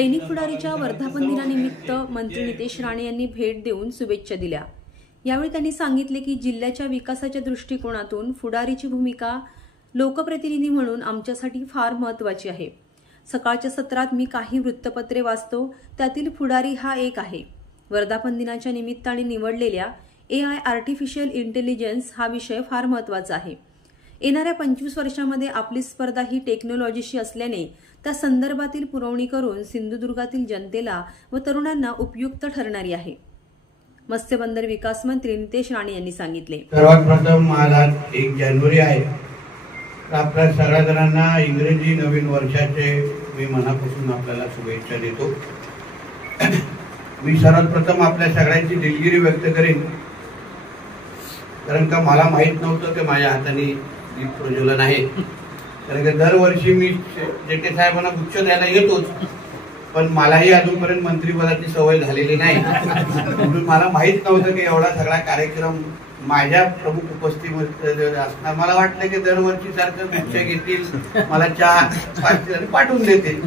दैनिक पुढारीच्या वर्धापन दिनानिमित्त मंत्री नितेश राणे यांनी भेट देऊन शुभेच्छा दिल्या। यावेळी त्यांनी सांगितले की जिल्ह्याच्या विकासाच्या दृष्टिकोनातून पुढारीची भूमिका लोकप्रतिनिधी म्हणून आमच्यासाठी फार महत्त्वाची आहे। सकाळच्या सत्रात मी काही वृत्तपत्रे वाचतो, त्यातील पुढारी हा एक आहे। वर्धापन दिनाच्या निमित्ताने निवडलेल्या AI आर्टिफिशियल इंटेलिजन्स हा विषय फार महत्त्वाचा आहे। येणाऱ्या 25 वर्षांमध्ये आपली स्पर्धा ही टेक्नॉलॉजीशी असल्याने त्या संदर्भातील पुरवणी करून सिंधुदुर्गातील जनतेला व तरुणांना उपयुक्त ठरणारी आहे, मत्स्यबंदर विकास मंत्री नितेश राणे यांनी सांगितले। सर्वात प्रथम आज 1 जानेवारी आहे। आपल्या सगळ्या जणांना इंग्रजी नवीन वर्षाचे मी मनापासून आपल्याला शुभेच्छा देतो। मी सर्वात प्रथम आपल्या सगळ्यांची दिलगिरी व्यक्त करेन, कारण का मला माहित नव्हतं की माझ्या हाताने दीप प्रज्वलन आहे। कारण की दरवर्षी मी जेटे साहेबांना गुच्छ द्यायला येतोच, पण मलाही अजूनपर्यंत मंत्रिपदाची सवय झालेली नाही, म्हणून मला माहित नव्हतं की एवढा सगळा कार्यक्रम माझ्या प्रमुख उपस्थितीमध्ये असणार। मला वाटलं की दरवर्षी सारखं गुच्छ घेतील, मला चहा पाठवून देतील,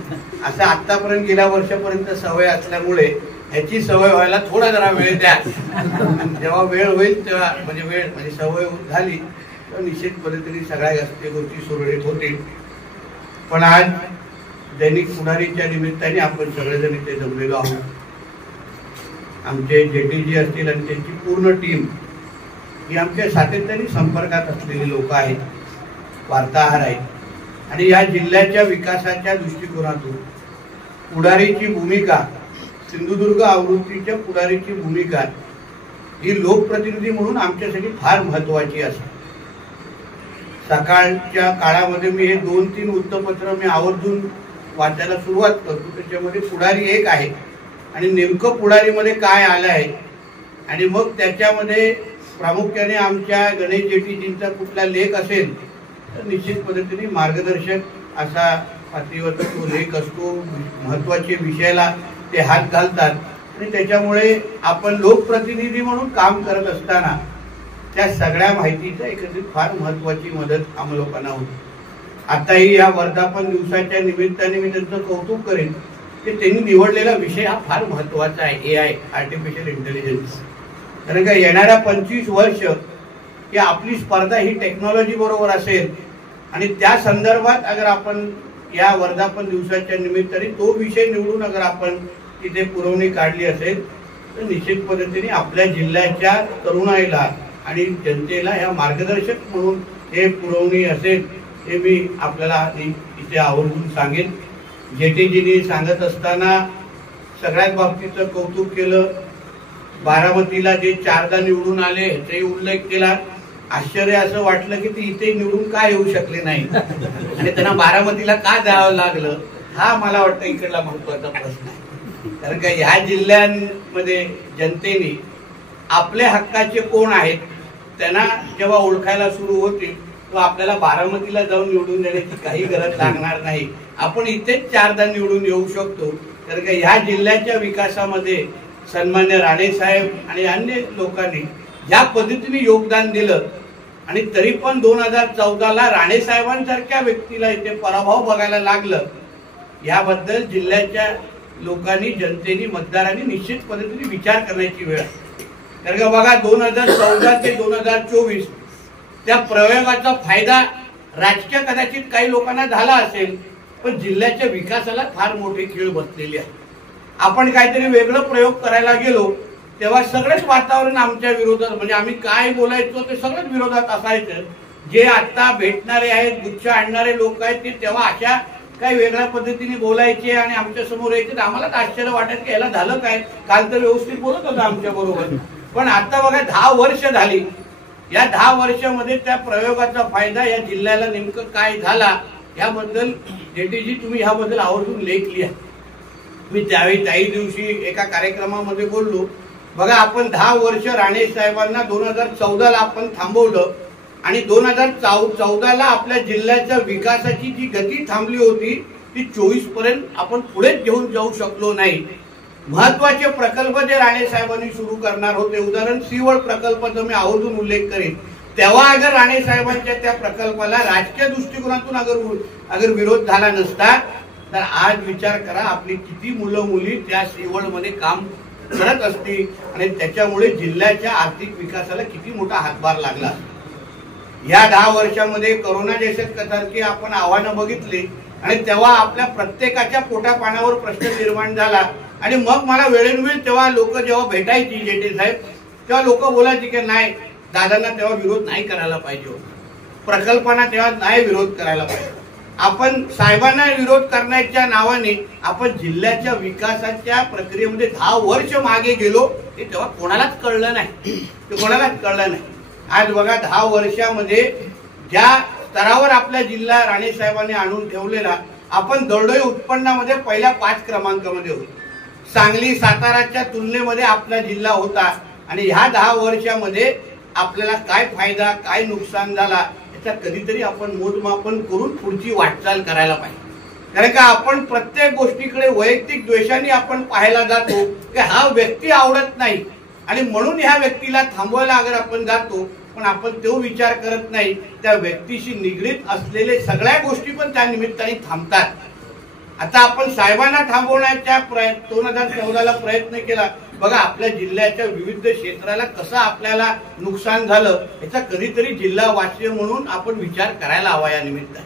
असं आतापर्यंत गेल्या वर्षापर्यंत सवय असल्यामुळे ह्याची सवय व्हायला थोडा जरा वेळ द्या। जेव्हा वेळ होईल तेव्हा म्हणजे सवय झाली तर निश्चित पद्धतीने सगळ्या गोष्टी सुरळीत होतील। पण आज दैनिक पुढारीच्या निमित्ताने आपण सगळेजण इथे जमलेलो आहोत। आमचे जेटीजी असतील आणि त्यांची पूर्ण टीम ही आमच्या सातत्याने संपर्कात असलेली लोक आहेत, वार्ताहर आहेत, आणि या जिल्ह्याच्या विकासाच्या दृष्टिकोनातून पुढारीची भूमिका, सिंधुदुर्ग आवृत्तीच्या पुढारीची भूमिका ही लोकप्रतिनिधी म्हणून आमच्यासाठी फार महत्वाची असते। सकाळच्या काळामध्ये मी हे 2-3 वृत्तपत्र मी आवर्जून वाचायला सुरुवात करतो। त्याच्यामध्ये पुढारी एक आहे आणि नेमकं पुढारीमध्ये काय आलं आहे, आणि मग त्याच्यामध्ये प्रामुख्याने आमच्या गणेश जेटीजींचा कुठला लेख असेल तर निश्चित पद्धतीने मार्गदर्शक असा पातळीवरचा तो लेख असतो। महत्वाच्या विषयाला ते हात घालतात आणि त्याच्यामुळे आपण लोकप्रतिनिधी म्हणून काम करत असताना त्या सगळ्या माहितीचा एकत्रित फार महत्वाची मदत आम्हा लोकांना होती। आताही या वर्धापन दिवसाच्या निमित्ताने मी त्यांचं कौतुक करेन की त्यांनी निवडलेला विषय हा फार महत्वाचा आहे, AI आर्टिफिशियल इंटेलिजन्स। कारण का येणाऱ्या 25 वर्ष की आपली स्पर्धा ही टेक्नॉलॉजी बरोबर असेल, आणि त्या संदर्भात अगर आपण या वर्धापन दिवसाच्या निमित्ताने तो विषय निवडून अगर आपण तिथे पुरवणी काढली असेल तर निश्चित पद्धतीने आपल्या जिल्ह्याच्या तरुणाईला आणि जनतेला या मार्गदर्शक म्हणून हे पुरवणी असेल, हे मी आपल्याला इथे आवर्जून सांगेन। जेटीजीनी सांगत असताना सगळ्याच बाबतीचं कौतुक केलं। बारामतीला जे 4दा निवडून आले ते उल्लेख केला। आश्चर्य असं वाटलं की ते इथे निवडून का येऊ शकले नाही आणि त्यांना बारामतीला का जावं लागलं, हा मला वाटतं इकडला महत्वाचा प्रश्न आहे। कारण का ह्या जिल्ह्यांमध्ये जनतेने आपल्या हक्काचे कोण आहेत त्यांना जेव्हा ओळखायला सुरू होतील तेव्हा आपल्याला बारामतीला जाऊन निवडून देण्याची काही गरज लागणार नाही। आपण इथेच 4दा निवडून येऊ शकतो। कारण का ह्या जिल्ह्याच्या विकासामध्ये सन्मान्य राणे साहेब आणि अन्य लोकांनी ज्या पद्धतीने योगदान दिलं, आणि तरी पण 2014ला राणे साहेबांसारख्या व्यक्तीला इथे पराभव बघायला लागलं, याबद्दल जिल्ह्याच्या लोकांनी, जनतेने, मतदारांनी निश्चित पद्धतीने विचार करण्याची वेळ आहे। कारण का बघा 2014 ते 2024 त्या प्रयोगाचा फायदा राजकीय कदाचित काही लोकांना झाला असेल, पण जिल्ह्याच्या विकासाला फार मोठी खीळ बसलेली आहे। आपण काहीतरी वेगळं प्रयोग करायला गेलो तेव्हा सगळेच वातावरण आमच्या विरोधात, म्हणजे आम्ही काय बोलायचो ते सगळेच विरोधात असायचं। जे आता भेटणारे आहेत, गुच्छ आणणारे लोक आहेत, ते तेव्हा अशा काही वेगळ्या पद्धतीने बोलायचे आणि आमच्या समोर यायचे, आम्हालाच आश्चर्य वाटायचं की याला झालं काय, काल तर व्यवस्थित बोलत होता आमच्या बरोबर। पण आता बघा 10 वर्ष झाली, या 10 वर्षामध्ये त्या प्रयोगाचा फायदा या जिल्ह्याला नेमकं काय झाला याबद्दल जेटीजी तुम्ही याबद्दल आवर्जून लेख लिहा। मी त्याही दिवशी एका कार्यक्रमामध्ये बोललो, बघा आपण 10 वर्ष राणे साहेबांना 2014ला आपण थांबवलं, आणि 2014ला आपल्या जिल्ह्याच्या विकासाची जी गती थांबली होती ती 24 पर्यंत आपण पुढे घेऊन जाऊ शकलो नाही। महत्वाचे प्रकल्प जे राणे साहेबांनी सुरू करणार होते, उदाहरण सीवळ प्रकल्पाचा मी आवर्जून उल्लेख करेन, तेव्हा अगर राणे साहेबांच्या त्या प्रकल्पाला राजकीय दृष्टिकोनातून अगर विरोध झाला नसता तर आज विचार करा आपली किती मुलं मुली त्या श्रीवळमध्ये काम करत असतील आणि त्याच्यामुळे जिल्ह्याच्या आर्थिक विकासाला किती मोठा हातभार लागला. या 10 वर्षामध्ये कोरोना सारखी आपण आव्हानं बघितली आणि तेव्हा आपल्या प्रत्येकाच्या पोटापाण्यावर प्रश्न निर्माण झाला आणि मग मला वेळोवेळी तेव्हा लोक जेव्हा भेटायची जेटे साहेब तेव्हा लोक बोलायचे की नाही दादांना तेव्हा विरोध नाही करायला पाहिजे, प्रकल्पांना तेव्हा नाही विरोध करायला पाहिजे. आपण साहेबांना विरोध करण्याच्या नावाने आपण जिल्ह्याच्या विकासाच्या प्रक्रियेमध्ये 10 वर्ष मागे गेलो हे तेव्हा कोणालाच कळलं नाही, ते कोणालाच कळलं नाही. आज बघा 10 वर्षामध्ये ज्या स्तरावर आपला जिल्हा राणे साहेबांनी आणून ठेवलेला, आपण दरडोई उत्पन्नामध्ये पहिल्या 5 क्रमांकामध्ये होतो. सांगली साताराच्या तुलनेमध्ये आपला जिल्हा होता आणि ह्या 10 वर्षामध्ये आपल्याला काय फायदा काय नुकसान झाला याचा कधीतरी आपण मोजमापन करून पुढची वाटचाल करायला पाहिजे. कारण का आपण प्रत्येक गोष्टीकडे वैयक्तिक द्वेषाने आपण पाहायला जातो की हा व्यक्ती आवडत नाही आणि म्हणून ह्या व्यक्तीला थांबवायला अगर आपण जातो, पण आपण तो विचार करत नाही त्या व्यक्तीशी निगडीत असलेले सगळ्या गोष्टी पण त्या निमित्ताने थांबतात. आता आपण साहेबांना थांबवण्याच्या 2014ला प्रयत्न केला. बघा आपल्या जिल्ह्याच्या विविध क्षेत्राला कसं आपल्याला नुकसान झालं याचा कधीतरी जिल्हावासी म्हणून आपण विचार करायला हवा या निमित्ताने.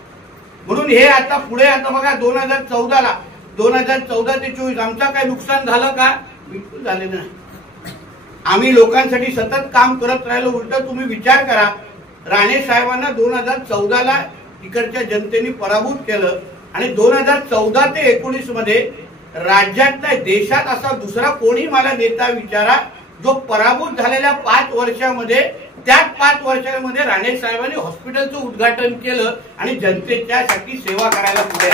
म्हणून हे आता पुढे आता बघा 2014 ते 24 आमचं काय नुकसान झालं का? बिलकुल झालेलं नाही. आम्ही लोकांसाठी सतत काम करत राहिलो. उलट तुम्ही विचार करा, राणे साहेबांना 2014ला इकडच्या जनतेने पराभूत केलं आणि 2014 ते 19 मध्ये राज्यात नाही देशात असा दुसरा कोणी मला नेता विचारा जो पराभूत झालेल्या 5 वर्षामध्ये त्याच 5 वर्षांमध्ये राणे साहेबांनी हॉस्पिटलचं उद्घाटन केलं आणि जनतेच्यासाठी सेवा करायला पुढे.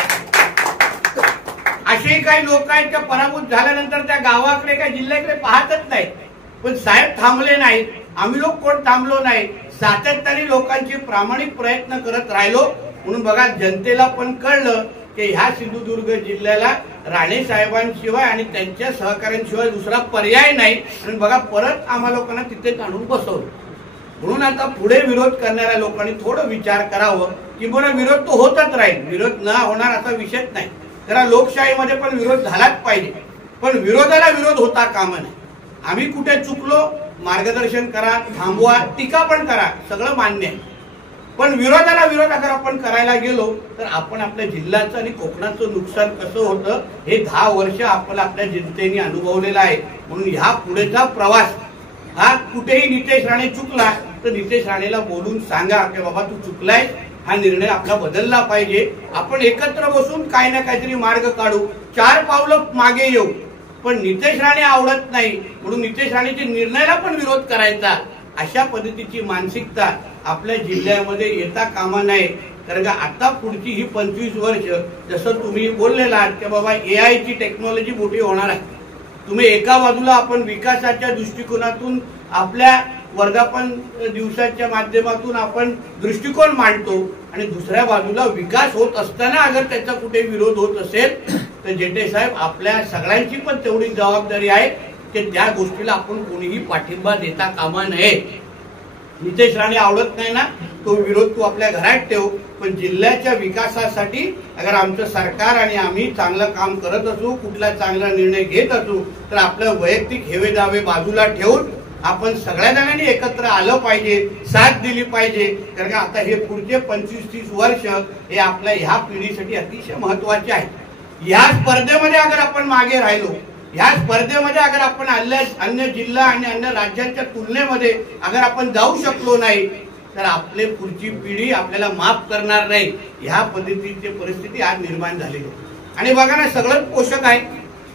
असेही काही लोक आहेत त्या पराभूत झाल्यानंतर त्या गावाकडे काय जिल्ह्याकडे पाहतच नाही. पण साहेब थांबले नाहीत, आम्ही लोक कोण थांबलो नाही, सातत्याने लोकांचे प्रामाणिक प्रयत्न करत राहिलो. म्हणून बघा जनतेला पण कळलं की ह्या सिंधुदुर्ग जिल्ह्याला राणे साहेबांशिवाय आणि त्यांच्या सहकाऱ्यांशिवाय दुसरा पर्याय नाही. आणि बघा परत आम्हा लोकांना तिथे आणून बसवलं. म्हणून आता पुढे विरोध करणाऱ्या लोकांनी थोडं विचार करावं की बरं विरोध तो होतच राहील, विरोध न होणार असा विषयच नाही. जरा लोकशाहीमध्ये पण विरोध झालाच पाहिजे, पण विरोधाला विरोध होता कामा नये. आम्ही कुठे चुकलो मार्गदर्शन करा, थांबवा, टीका पण करा, सगळं मान्य आहे. पण विरोधाला विरोध अगर आपण करायला गेलो तर आपण आपल्या जिल्ह्याचं आणि कोकणाचं नुकसान कसं होतं हे 10 वर्ष आपल्या जनतेने अनुभवलेलं आहे. म्हणून ह्या पुढेचा प्रवास हा कुठेही नितेश राणे चुकला तर नितेश राणेला बोलून सांगा की बाबा तू चुकलाय, हा निर्णय आपला बदलला पाहिजे. आपण एकत्र बसून काही ना काहीतरी मार्ग काढू, 4 पावलं मागे येऊ. पण नितेश राणे आवडत नाही म्हणून नितेश राणेच्या निर्णयाला पण विरोध करायचा अशा पद्धतीची मानसिकता आपल्या जिल्ह्यामध्ये येता कामा नये. कारण का आता पुढची ही 25 वर्ष जसं तुम्ही बोललेला आहात की बाबा AI ची टेक्नॉलॉजी मोठी होणार आहे. तुम्ही एका बाजूला आपण विकासाच्या दृष्टिकोनातून आपल्या वर्धापन दिवसाच्या माध्यमातून आपण दृष्टिकोन मांडतो आणि दुसऱ्या बाजूला विकास होत असताना अगर त्याचा कुठे विरोध होत असेल तर जेठे साहेब आपल्या सगळ्यांची पण तेवढी जबाबदारी आहे की त्या गोष्टीला आपण कोणीही पाठिंबा देता कामा नये. नितेश राणे आवडत नाही ना, तो विरोध तू आपल्या घरात ठेव, पण जिल्ह्याच्या विकासासाठी अगर आमचं सरकार आणि आम्ही चांगलं काम करत असू, कुठला चांगला निर्णय घेत असू तर आपलं वैयक्तिक हेवे दावे बाजूला ठेवून आपण सगळ्या जणांनी एकत्र आलं पाहिजे, साथ दिली पाहिजे. कारण का आता हे पुढचे 25-30 वर्ष हे आपल्या ह्या पिढीसाठी अतिशय महत्वाचे आहे. ह्या स्पर्धेमध्ये अगर आपण मागे राहिलो, ह्या स्पर्धेमध्ये अगर आपण अन्य जिल्हा आणि अन्य राज्यांच्या तुलनेमध्ये अगर आपण जाऊ शकलो नाही तर आपली पुढची पिढी आपल्याला माफ करणार नाही. ह्या पद्धतीची परिस्थिती आज निर्माण झालेली आहे. आणि बघा ना सगळंच पोषक आहे,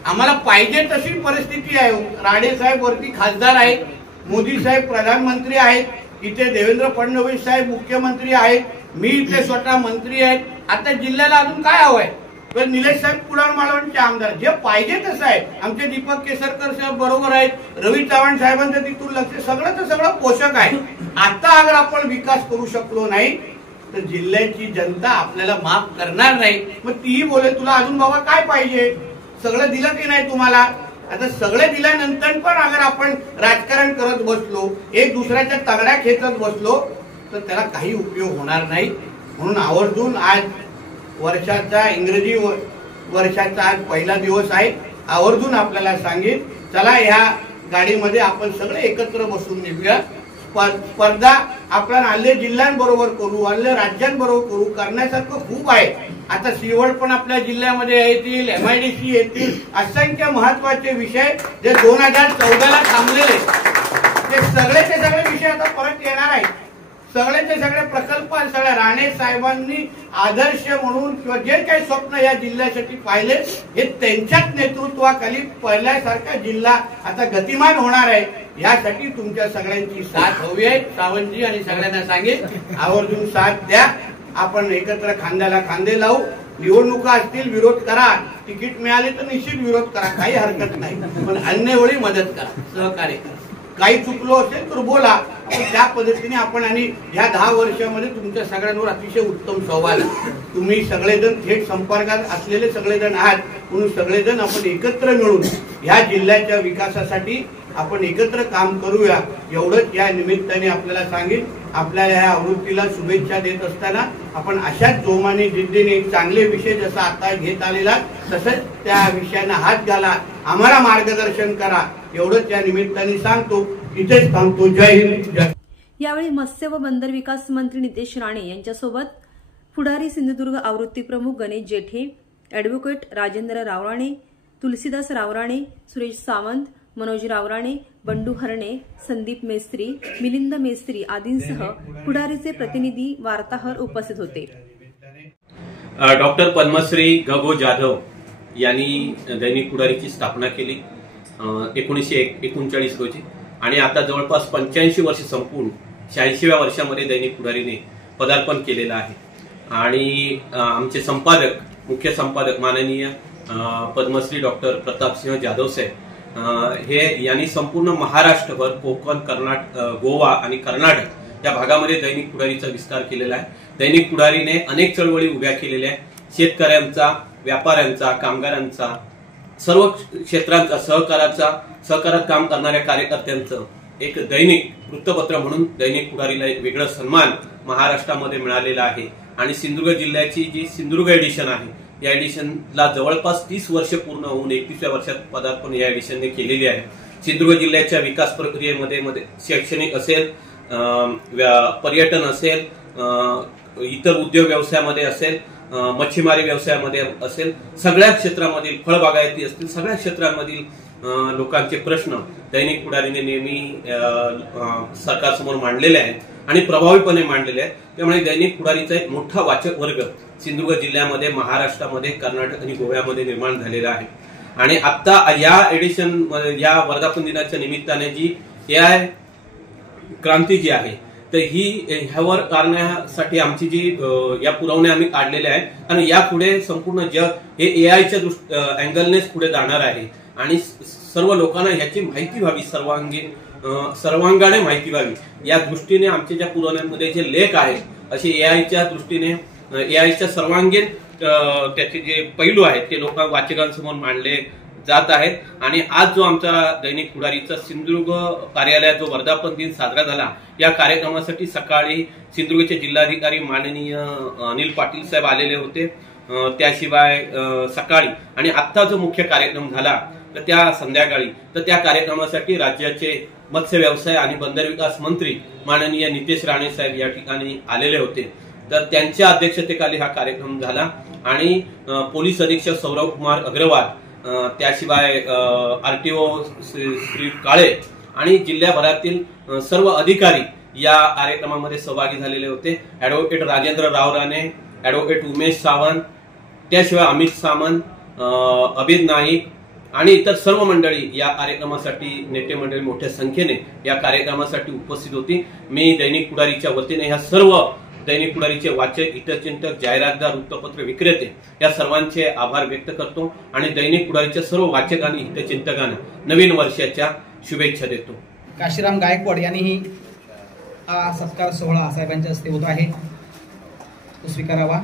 आम्हाला पाहिजे तशी परिस्थिती आहे. राणे साहेब वरती खासदार आहेत, मोदी साहेब प्रधानमंत्री आहेत, इथे देवेंद्र फडणवीस साहेब मुख्यमंत्री आहेत, मी इथे स्वतः मंत्री आहेत. आता जिल्ह्याला अजून काय हवंय? पण निलेश साहेब कुडाळ मालवणचे आमदार, जे पाहिजे तसं आहे. आमचे दीपक केसरकर साहेब बरोबर आहेत, रवी चव्हाण साहेबांचं तिथून लक्ष, सगळं सगळं पोषक आहे. आता अगर आपण विकास करू शकलो नाही तर जिल्ह्याची जनता आपल्याला माफ करणार नाही. मग तीही बोले तुला अजून बाबा काय पाहिजे, सगळं दिलं की नाही तुम्हाला? आता सगळे दिल्यानंतर पण अगर आपण राजकारण करत बसलो, एक दुसऱ्याच्या तगड्या खेचत बसलो तर त्याला काही उपयोग होणार नाही. म्हणून आवर्जून आज वर्षाचा इंग्रजी वर्षाचा आज पहिला दिवस आहे. आवर्जून आपल्याला सांगेन, चला ह्या गाडीमध्ये आपण सगळे एकत्र बसून निघूया. स्पर्धा आपण आले जिल्ह्यांबरोबर करू, आले राज्यांबरोबर करू. करण्यासारखं खूप आहे. आता सीवड पण आपल्या जिल्ह्यामध्ये येतील, MIDC येतील. असंख्य महत्वाचे विषय जे 2014ला थांबलेले ते सगळे विषय आता परत येणार आहेत. सगळेचे सगळे प्रकल्प सगळ्या राणे साहेबांनी आदर्श म्हणून किंवा जे काही स्वप्न या जिल्ह्यासाठी पाहिले हे त्यांच्याच नेतृत्वाखाली पहिल्यासारखा जिल्हा आता गतिमान होणार आहे. यासाठी तुमच्या सगळ्यांची साथ हवी आहे. सावंतजी आणि सगळ्यांना सांगेन, आवर्जून साथ द्या. आपण एकत्र खांद्याला खांदे लावू. निवडणुका असतील, विरोध करा. तिकीट मिळाले तर निश्चित विरोध करा, काही हरकत नाही. पण अन्य वेळी मदत करा, सहकार्य करा. काही चुकलो असेल तर बोला. त्या पद्धतीने आपण आणि ह्या 10 वर्षामध्ये तुमच्या सगळ्यांवर अतिशय उत्तम संवाद. तुम्ही सगळेजण थेट संपर्कात असलेले सगळेजण आहात, म्हणून सगळेजण आपण एकत्र मिळून ह्या जिल्ह्याच्या विकासासाठी आपण एकत्र काम करूया. एवढंच या निमित्ताने आपल्याला सांगेन. आपल्याला ह्या आवृत्तीला शुभेच्छा देत असताना आपण अशाच जोमाने जिद्दीने एक चांगले विषय जसा आता घेत आलेला तसंच त्या विषयांना हात घाला, आम्हाला मार्गदर्शन करा. एवढंच या निमित्ताने सांगतो. इथेच थांबतो. जय हिंद, जय. यावेळी मत्स्य व बंदर विकास मंत्री नितेश राणे यांच्यासोबत पुढारी सिंधुदुर्ग आवृत्ती प्रमुख गणेश जेठे, अॅडव्होकेट राजेंद्र रावराणे, तुलसीदास रावराणे, सुरेश सावंत, मनोज रावराणे, बंडू हरणे, संदीप मेस्त्री, मिलिंद मेस्त्री आदींसह पुढारीचे प्रतिनिधी, वार्ताहर उपस्थित होते. डॉक्टर पद्मश्री ग जाधव यांनी दैनिक पुढारीची स्थापना केली 1939 रोजी आणि आता जवळपास 85 वर्ष संपून 86व्या वर्षामध्ये दैनिक पुढारीने पदार्पण केलेलं आहे. आणि आमचे संपादक, मुख्य संपादक माननीय पद्मश्री डॉक्टर प्रतापसिंह जाधव साहेब हे यांनी संपूर्ण महाराष्ट्रभर, कोकण, गोवा आणि कर्नाटक या भागामध्ये दैनिक पुढारीचा विस्तार केलेला आहे. दैनिक पुढारीने अनेक चळवळी उभ्या केलेल्या आहेत. शेतकऱ्यांचा, व्यापाऱ्यांचा, कामगारांचा, सर्व क्षेत्रांचा, सहकारात काम करणाऱ्या कार्यकर्त्यांचं एक दैनिक वृत्तपत्र म्हणून दैनिक पुढारीला एक वेगळं सन्मान महाराष्ट्रामध्ये मिळालेला आहे. आणि सिंधुदुर्ग जिल्ह्याची जी सिंधुदुर्ग एडिशन आहे, या एडिशनला जवळपास 30 वर्ष पूर्ण होऊन 31व्या वर्षात पदार्पण या एडिशनने केलेली आहे. सिंधुदुर्ग जिल्ह्याच्या विकास प्रक्रियेमध्ये शैक्षणिक असेल, पर्यटन असेल, इतर उद्योग व्यवसायामध्ये असेल, मच्छीमारी व्यवसायामध्ये असेल, सगळ्या क्षेत्रामधील, फळबागायती असतील, सगळ्या क्षेत्रांमधील लोकांचे प्रश्न दैनिक पुढारीने नेहमी सरकारसमोर मांडलेले आहेत आणि प्रभावीपणे मांडलेले आहेत. त्यामुळे दैनिक पुढारीचा एक मोठा वाचक वर्ग सिंधुदुर्ग जिल्ह्यामध्ये, महाराष्ट्रामध्ये, कर्नाटक आणि गोव्यामध्ये निर्माण झालेला आहे. आणि आता या एडिशन, या वर्धापन दिनाच्या निमित्ताने जी AI क्रांती जी आहे, तर ही ह्यावर करण्यासाठी आमची जी या पुरवण्या आम्ही काढलेल्या आहेत आणि यापुढे संपूर्ण जग हे AIच्या अँगलनेच पुढे जाणार आहे आणि सर्व लोकांना ह्याची माहिती व्हावी, सर्वांगाने माहिती व्हावी या दृष्टीने आमच्या ज्या पुरवण्यांमध्ये जे लेख आहेत असे AIच्या दृष्टीने, AIच्या सर्वांगीण त्याचे जे पैलू आहेत ते वाचकांसमोर मांडले जात आहेत. आणि आज जो आमचा दैनिक पुढारीचा सिंधुदुर्ग कार्यालयात जो वर्धापन दिन साजरा झाला, या कार्यक्रमासाठी सकाळी सिंधुदुर्गचे जिल्हाधिकारी माननीय अनिल पाटील साहेब आलेले होते. त्याशिवाय सकाळी आणि आत्ता जो मुख्य कार्यक्रम झाला तर त्या संध्याकाळी, तर त्या कार्यक्रमासाठी राज्याचे मत्स्य व्यवसाय आणि बंदर विकास मंत्री माननीय नितेश राणे साहेब या ठिकाणी आलेले होते. तर त्यांच्या अध्यक्षतेखाली हा कार्यक्रम झाला आणि पोलीस अधीक्षक सौरभ कुमार अग्रवाल, त्याशिवाय RTO श्री काळे आणि जिल्ह्याभरातील सर्व अधिकारी या कार्यक्रमामध्ये सहभागी झालेले होते. अॅडव्होकेट राजेंद्र रावराणे, अॅडव्होकेट उमेश सावंत, त्याशिवाय अमित सामंत, अभिद नाईक आणि इतर सर्व मंडळी या कार्यक्रमासाठी, नेते मंडळी मोठ्या संख्येने या कार्यक्रमासाठी उपस्थित होती. मी दैनिक पुढारीच्या वतीने ह्या सर्व दैनिक पुढारीचे वाचक, हितचिंतक, जाहिरातदार, वृत्तपत्र विक्रेते या सर्वांचे आभार व्यक्त करतो आणि दैनिक पुढारीच्या सर्व वाचक आणि हितचिंतकांना नवीन वर्षाच्या शुभेच्छा देतो. काशीराम गायकवाड यांनीही हा सत्कार सोहळा साहेबांच्या हस्ते होत आहे, तो स्वीकारावा.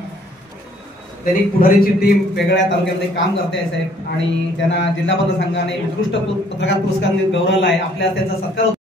दैनिक पुढारीची टीम वेगळ्या तालुक्यामध्ये काम करते आहे साहेब आणि त्यांना जिल्हा पत्रकार संघाने उत्कृष्ट पत्रकार पुरस्कार गौरवला आहे. आपल्या त्याचा सत्कार